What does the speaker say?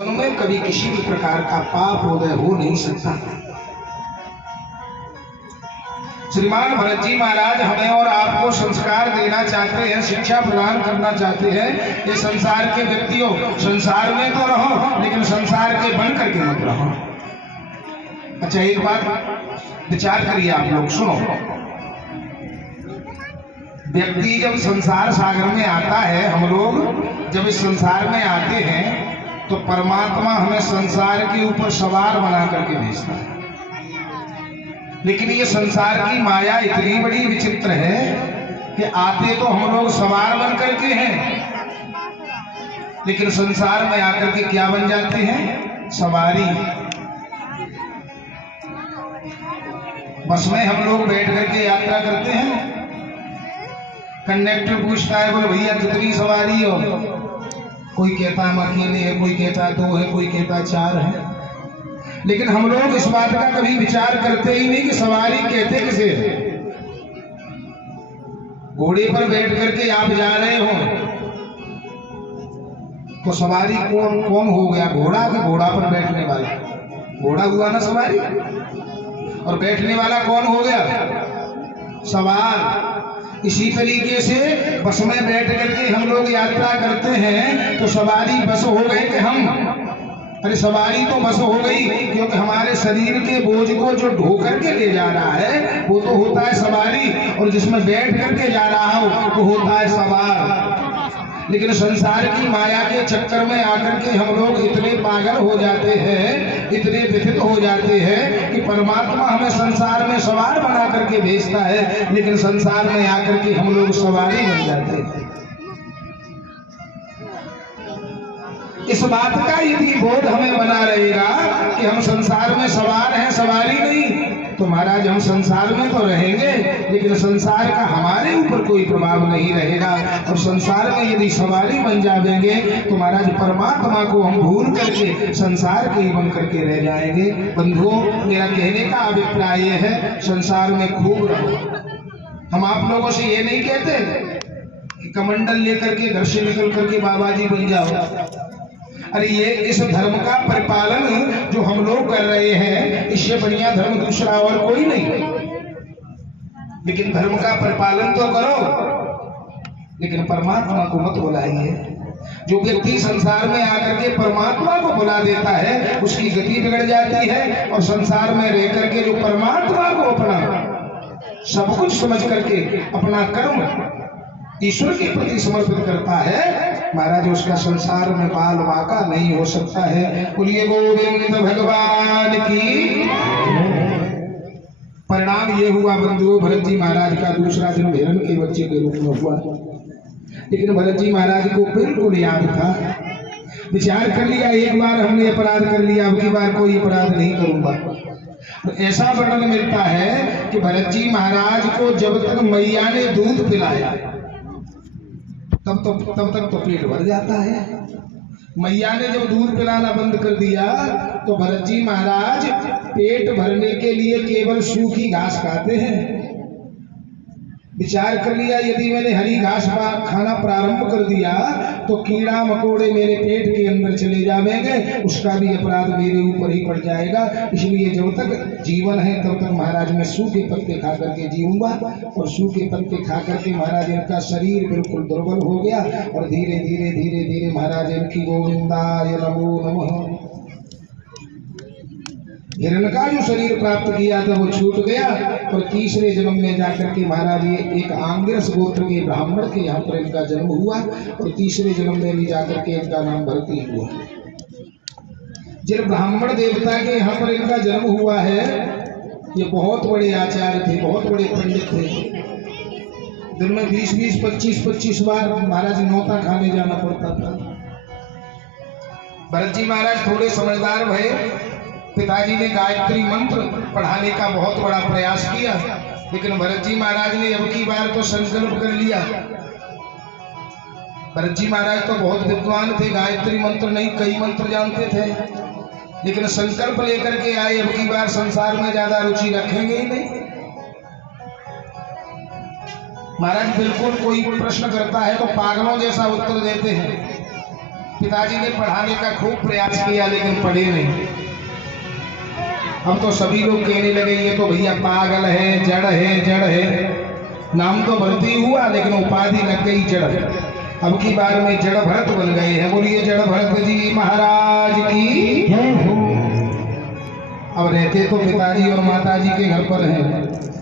में कभी किसी भी प्रकार का पाप उदय हो नहीं सकता। श्रीमान भरत जी महाराज हमें और आपको संस्कार देना चाहते हैं, शिक्षा प्रदान करना चाहते हैं। ये संसार के व्यक्तियों, संसार में तो रहो लेकिन संसार के बन करके मत रहो। अच्छा, एक बात विचार करिए आप लोग, सुनो। व्यक्ति जब संसार सागर में आता है, हम लोग जब इस संसार में आते हैं तो परमात्मा हमें संसार के ऊपर सवार बना करके भेजता है। लेकिन ये संसार की माया इतनी बड़ी विचित्र है कि आते तो हम लोग सवार बन करके हैं, लेकिन संसार में आकर के क्या बन जाते हैं? सवारी। बस में हम लोग बैठ करके यात्रा करते हैं, कंडक्टर पूछता है, बोले भैया कितनी सवारी हो? कोई कहता हम अकेले है, कोई कहता 2 है, कोई कहता 4 है। लेकिन हम लोग इस बात का कभी विचार करते ही नहीं कि सवारी कहते किसे। घोड़े पर बैठ करके आप जा रहे हो तो सवारी कौन कौन हो गया? घोड़ा के घोड़ा पर बैठने वाला, घोड़ा हुआ ना सवारी, और बैठने वाला कौन हो गया? सवार। इसी तरीके से बस में बैठ करके हम लोग यात्रा करते हैं तो सवारी बस हो गए कि हम? अरे सवारी तो बस हो गई, क्योंकि हमारे शरीर के बोझ को जो ढो करके ले जा रहा है वो तो होता है सवारी, और जिसमें बैठ करके जा रहा हो वो होता है सवार। लेकिन संसार की माया के चक्कर में आकर के हम लोग इतने पागल हो जाते हैं, इतने व्यथित हो जाते हैं कि परमात्मा हमें संसार में सवार बना करके भेजता है, लेकिन संसार में आकर के हम लोग सवारी बन जाते हैं। इस बात का यदि बोध हमें बना रहेगा कि हम संसार में सवार हैं, सवारी नहीं, तो महाराज हम संसार में तो रहेंगे लेकिन संसार का हमारे ऊपर कोई प्रभाव नहीं रहेगा। और संसार में यदि सवारी बन जाएंगे तो महाराज परमात्मा को हम भूल करके संसार के ही बन करके रह जाएंगे। बंधुओं, मेरा कहने का अभिप्राय यह है, संसार में खूब रहो। हम आप लोगों से ये नहीं कहते कि कमंडल लेकर के घर से निकल करके बाबा जी बन जाओ। अरे ये इस धर्म का परिपालन जो हम लोग कर रहे हैं, इससे बढ़िया धर्म दूसरा और कोई नहीं। लेकिन धर्म का परिपालन तो करो, लेकिन परमात्मा को मत बुलाइए। जो व्यक्ति संसार में आकर के परमात्मा को बुला देता है उसकी गति बिगड़ जाती है, और संसार में रह करके जो परमात्मा को अपना सब कुछ समझ करके अपना कर्म ईश्वर के प्रति समर्पित करता है, महाराज उसका संसार में बाल वाका नहीं हो सकता है। बोलिए गोविंद भगवान की। परिणाम ये हुआ बंधुओं, भरत जी महाराज का दूसरा जन्म हिरण के बच्चे के रूप में हुआ, लेकिन भरत जी महाराज को बिल्कुल याद था। विचार कर लिया, एक बार हमने अपराध कर लिया, अब की बार कोई अपराध नहीं करूंगा। तो ऐसा वर्णन मिलता है कि भरत जी महाराज को जब तक मैया ने दूध पिलाया तब तक तो पेट भर जाता है। मैया ने जब दूध पिलाना बंद कर दिया तो भरत जी महाराज पेट भरने के लिए केवल सूखी घास खाते हैं। विचार कर लिया, यदि मैंने हरी घास खाना प्रारंभ कर दिया तो कीड़ा मकोड़े मेरे पेट के अंदर चले जाएंगे, उसका भी अपराध मेरे ऊपर ही पड़ जाएगा। इसलिए जब तक जीवन है तब तक महाराज मैं सूखे पत्ते खा करके जीऊंगा। और सूखे पत्ते खा करके महाराज इनका शरीर बिल्कुल दुर्बल हो गया, और धीरे धीरे धीरे धीरे महाराज इनकी गोविंदाय नमो नमः हिरण का जो शरीर प्राप्त किया था वो छूट गया। और तीसरे जन्म में जाकर के महाराज ये एक आंगिरस गोत्र के ब्राह्मण के यहाँ पर इनका जन्म हुआ, और तीसरे जन्म में भी जाकर के इनका नाम भरती हुआ। जिन ब्राह्मण देवता के यहाँ पर इनका जन्म हुआ है, ये बहुत बड़े आचार्य थे, बहुत बड़े पंडित थे। दिन में 20-20, 25-25 बार महाराज नौता खाने जाना पड़ता था। भरत जी महाराज थोड़े समझदार भये, पिताजी ने गायत्री मंत्र पढ़ाने का बहुत बड़ा प्रयास किया, लेकिन भरत जी महाराज ने अब की बार तो संकल्प कर लिया। भरत जी महाराज तो बहुत विद्वान थे, गायत्री मंत्र नहीं कई मंत्र जानते थे, लेकिन संकल्प लेकर के आए अब की बार संसार में ज्यादा रुचि रखेंगे ही नहीं। महाराज बिल्कुल कोई प्रश्न करता है तो पागलों जैसा उत्तर देते हैं। पिताजी ने पढ़ाने का खूब प्रयास किया लेकिन पढ़े नहीं। अब तो सभी लोग कहने लगे ये तो भैया पागल है, जड़ है, जड़ है। नाम तो भर्ती हुआ लेकिन उपाधि लग गई जड़। अब की बार में जड़ भरत बन गए हैं। बोलिए जड़ भरत जी महाराज की। अब रहते तो पिताजी और माताजी के घर पर हैं,